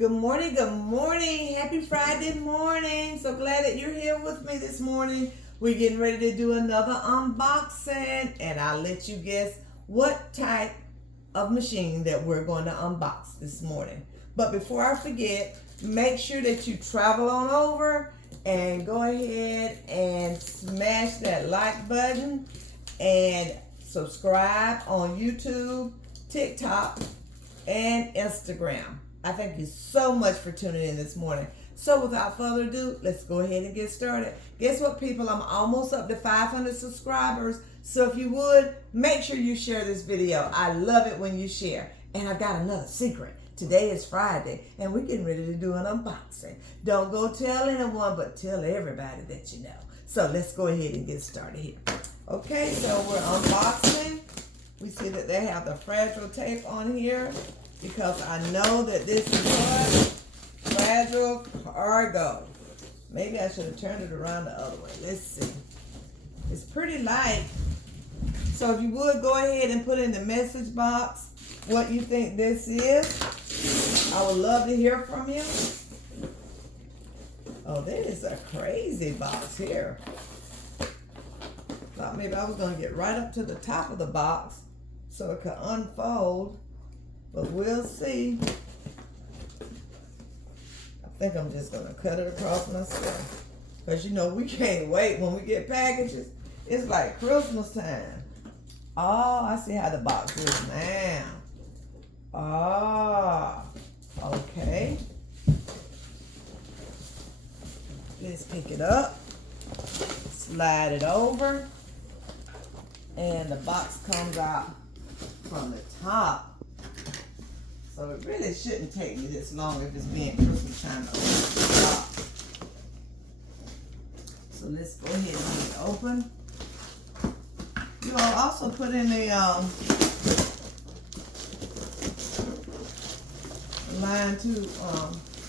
Good morning, good morning. Happy Friday morning. So glad that you're here with me this morning. We're getting ready to do another unboxing, and I'll let you guess what type of machine that we're going to unbox this morning. But before I forget, make sure that you travel on over and go ahead and smash that like button and subscribe on YouTube, TikTok, and Instagram. I thank you so much for tuning in this morning. So without further ado, let's go ahead and get started. Guess what, people? I'm almost up to 500 subscribers. So if you would, make sure you share this video. I love it when you share. And I've got another secret. Today is Friday, and we're getting ready to do an unboxing. Don't go tell anyone, but tell everybody that you know. So let's go ahead and get started here. Okay, so we're unboxing. We see that they have the fragile tape on here, because I know that this is what? Fragile cargo. Maybe I should have turned it around the other way. Let's see. It's pretty light. So if you would, go ahead and put in the message box what you think this is. I would love to hear from you. Oh, that is a crazy box here. Thought maybe I was going to get right up to the top of the box so it could unfold. But we'll see. I think I'm just going to cut it across myself. Because, you know, we can't wait when we get packages. It's like Christmas time. Oh, I see how the box is now. Ah, okay. Let's pick it up. Slide it over. And the box comes out from the top. So it really shouldn't take me this long if it's being Christmas time to open the box. So let's go ahead and get it open. You will also put in the line to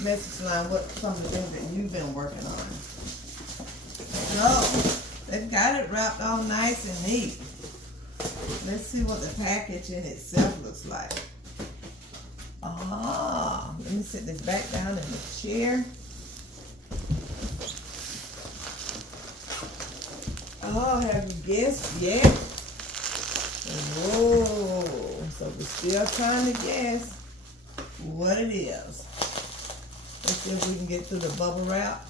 message line what some of the things that you've been working on. So they've got it wrapped all nice and neat. Let's see what the package in itself looks like. Ah, let me sit this back down in the chair. Oh, have you guessed yet? Whoa, so we're still trying to guess what it is. Let's see if we can get through the bubble wrap.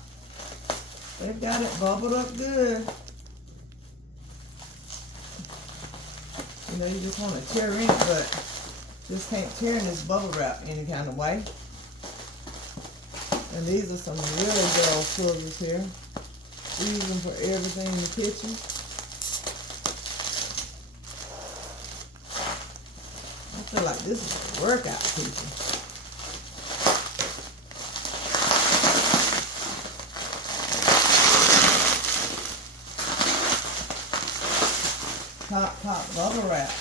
They've got it bubbled up good. You know, you just want to tear in it, but just can't tear in this bubble wrap any kind of way. And these are some really good old quilters here. Use them for everything in the kitchen. I feel like this is a workout, people. Top bubble wrap.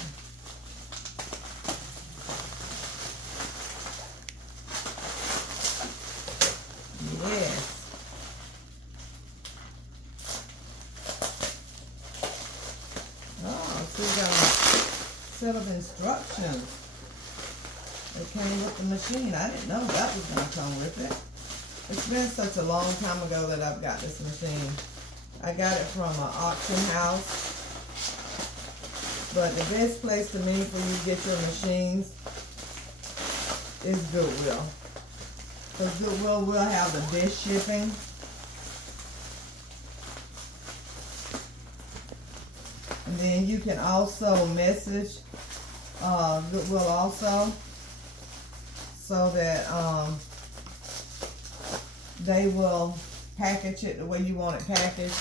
Yes. Oh, so we got a set of instructions that came with the machine. I didn't know that was going to come with it. It's been such a long time ago that I've got this machine. I got it from an auction house. But the best place to me for you to get your machines is Goodwill. Because Goodwill will have the best shipping. And then you can also message Goodwill also, so that they will package it the way you want it packaged.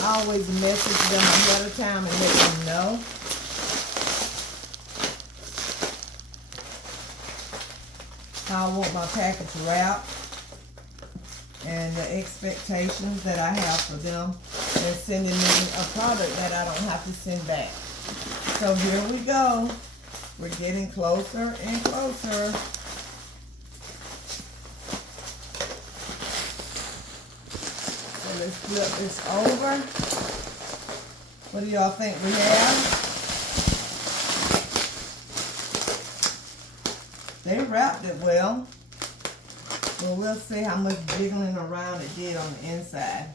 I always message them ahead of time and let them know. How I want my package wrapped and the expectations that I have for them and sending me a product that I don't have to send back. So here we go. We're getting closer and closer. So let's flip this over. What do y'all think we have? They wrapped it well. Well, we'll see how much jiggling around it did on the inside.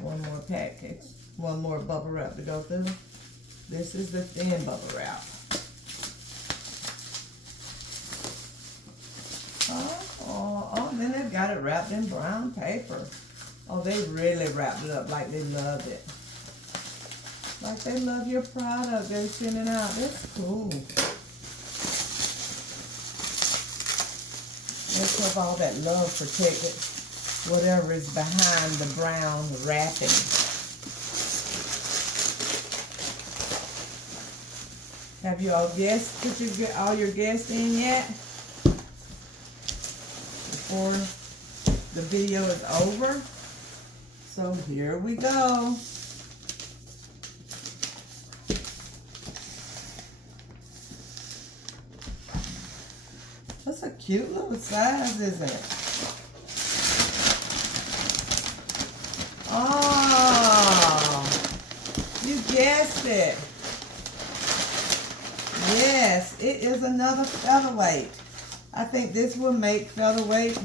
One more package. One more bubble wrap to go through. This is the thin bubble wrap. Oh, then they've got it wrapped in brown paper. Oh, they really wrapped it up like they loved it. Like they love your product they're sending out. That's cool. Let's hope all that love protected whatever is behind the brown wrapping. Have you all guessed, put all your guests in yet? Before the video is over. So here we go. That's a cute little size, isn't it? Oh, you guessed it. Yes, it is another featherweight. I think this will make featherweight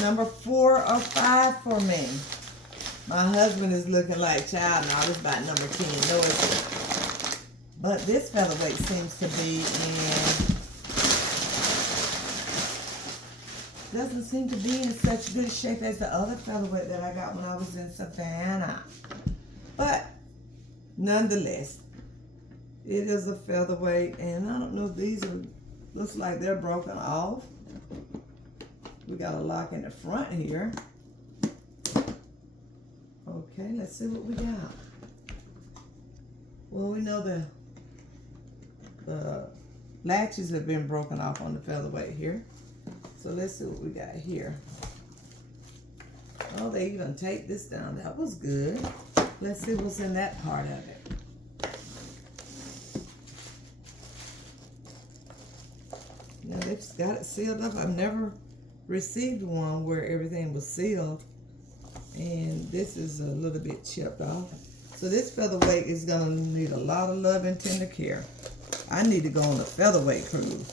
number 4 or 5 for me. My husband is looking like, child, no, it's about number 10. No, it's, but this featherweight seems to be in, doesn't seem to be in such good shape as the other featherweight that I got when I was in Savannah. But nonetheless, it is a featherweight, and I don't know if these are, looks like they're broken off. We got a lock in the front here. Okay, let's see what we got. Well, we know the latches have been broken off on the featherweight here. So let's see what we got here. Oh, they even taped this down. That was good. Let's see what's in that part of it. Now they've got it sealed up. I've never received one where everything was sealed. And this is a little bit chipped off. So this featherweight is gonna need a lot of love and tender care. I need to go on a featherweight cruise.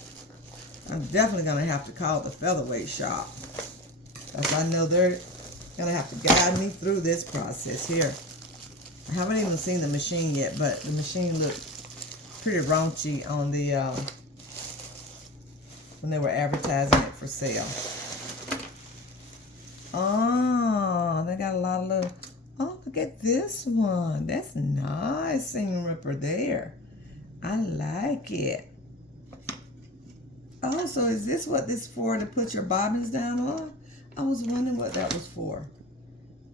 I'm definitely gonna have to call the featherweight shop, because I know they're gonna have to guide me through this process here. I haven't even seen the machine yet, but the machine looked pretty raunchy on the when they were advertising it for sale. Oh, they got a lot of little, oh, look at this one. That's nice, seam ripper there. I like it. Oh, so is this what this is for, to put your bobbins down on? I was wondering what that was for.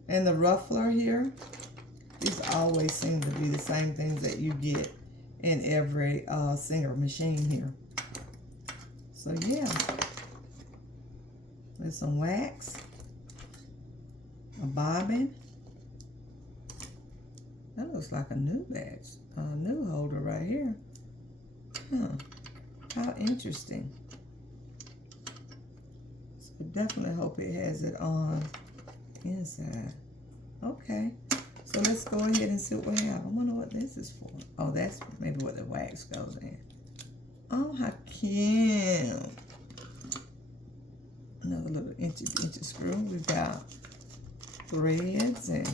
And the ruffler here, these always seem to be the same things that you get in every Singer machine here. So yeah, there's some wax, a bobbin. That looks like a new batch, a new holder right here. Huh. How interesting. So definitely hope it has it on inside. Okay. So let's go ahead and see what we have. I wonder what this is for. Oh, that's maybe what the wax goes in. Oh, how cute. Another little inch screw. We've got threads and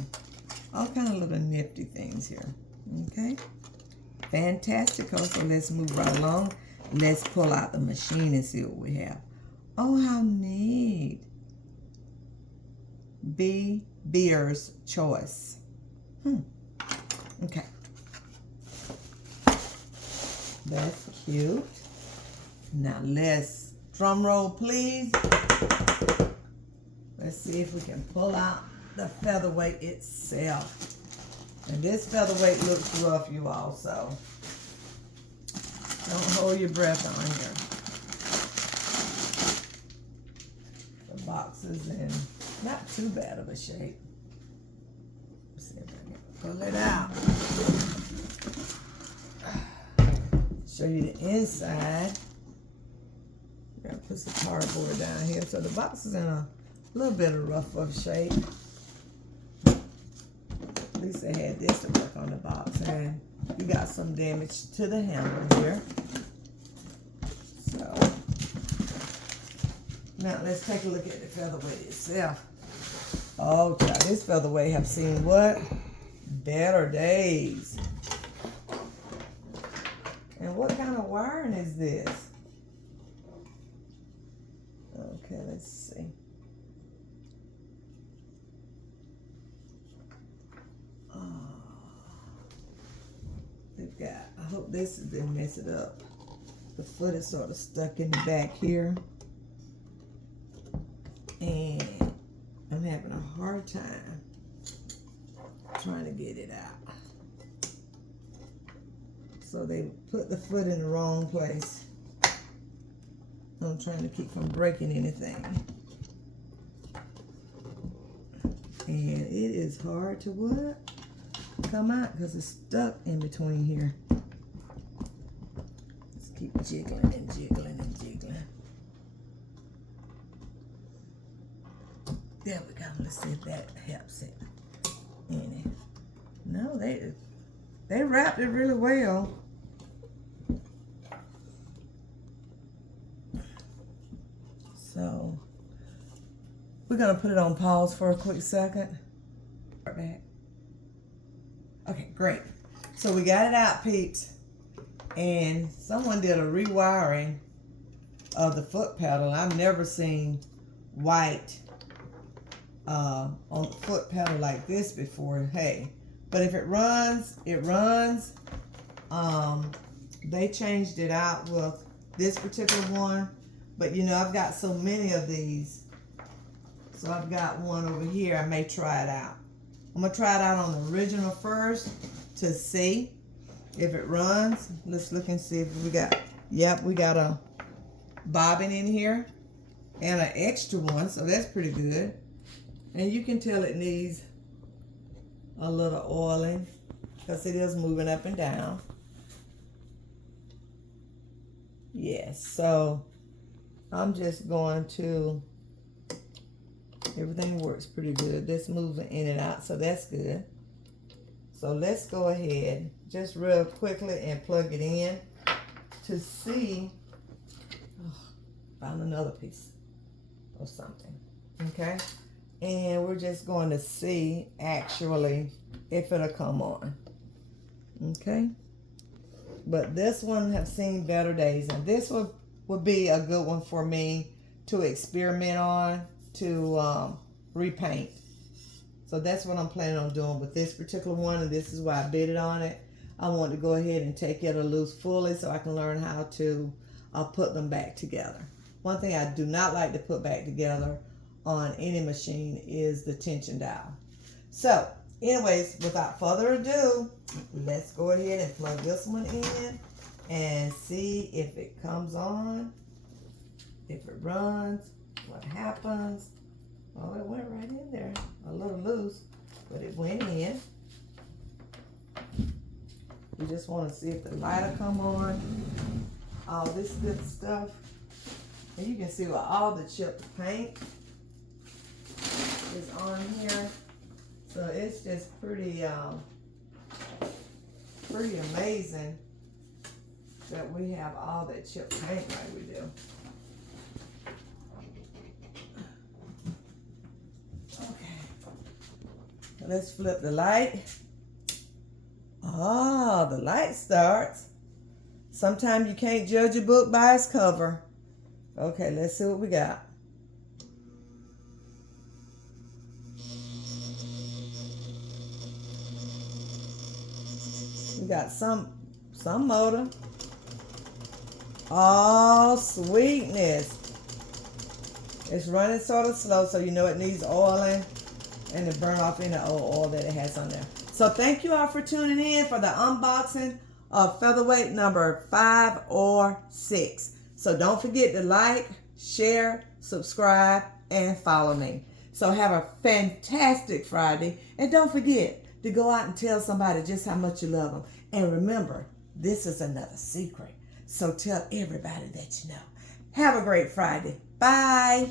all kind of little nifty things here. Okay. Fantastical. So let's move right along. Let's pull out the machine and see what we have. Oh, how neat. Beer's Choice. Okay. That's cute. Now let's, drum roll please. Let's see if we can pull out the featherweight itself. And this featherweight looks rough, you all, so don't hold your breath on here. The box is in not too bad of a shape. Let's see if I can pull it out. Show you the inside. Gotta put some cardboard down here. So the box is in a little bit of rough of shape. At least they had this to work on the box. And you got some damage to the handle here. Now let's take a look at the Featherweight itself. Oh, God, this Featherweight have seen what? Better days. And what kind of wiring is this? Okay, let's see. They've got, I hope this didn't mess it up. The foot is sort of stuck in the back here. And I'm having a hard time trying to get it out. So they put the foot in the wrong place. I'm trying to keep from breaking anything. And it is hard to what? Come out because it's stuck in between here. Let's keep jiggling and jiggling and jiggling. There we go. Let's see if that helps it. Any. No, they wrapped it really well. So we're gonna put it on pause for a quick second. Right back. Okay, great. So we got it out, peeps, and someone did a rewiring of the foot pedal. I've never seen white on the foot pedal like this before. Hey, but if it runs, it runs. They changed it out with this particular one, but you know, I've got so many of these, so I've got one over here. I may try it out. I'm gonna try it out on the original first to see if it runs. Let's look and see if we got, yep, we got a bobbin in here and an extra one, so that's pretty good. And you can tell it needs a little oiling because it is moving up and down. Yes, so I'm just going to, everything works pretty good. This moving in and out, so that's good. So let's go ahead just real quickly and plug it in to see. Oh, found another piece or something. Okay, and we're just going to see actually if it'll come on. Okay, but this one have seen better days, and this would be a good one for me to experiment on, to repaint. So that's what I'm planning on doing with this particular one, and this is why I bid it on it. I want to go ahead and take it loose fully so I can learn how to put them back together. One thing I do not like to put back together on any machine is the tension dial. So anyways, without further ado, let's go ahead and plug this one in and see if it comes on, if it runs, what happens. Oh, it went right in there, a little loose, but it went in. We just want to see if the light will come on, all this good stuff. And you can see what all the chipped paint is on here. So it's just pretty amazing that we have all that chipped paint like we do. Let's flip the light. Ah, the light starts. Sometimes you can't judge a book by its cover. Okay, let's see what we got. We got some motor. Oh, sweetness. It's running sort of slow, so you know it needs oiling and to burn off any old oil that it has on there. So thank you all for tuning in for the unboxing of Featherweight number 5 or 6. So don't forget to like, share, subscribe, and follow me. So have a fantastic Friday. And don't forget to go out and tell somebody just how much you love them. And remember, this is another secret. So tell everybody that you know. Have a great Friday. Bye.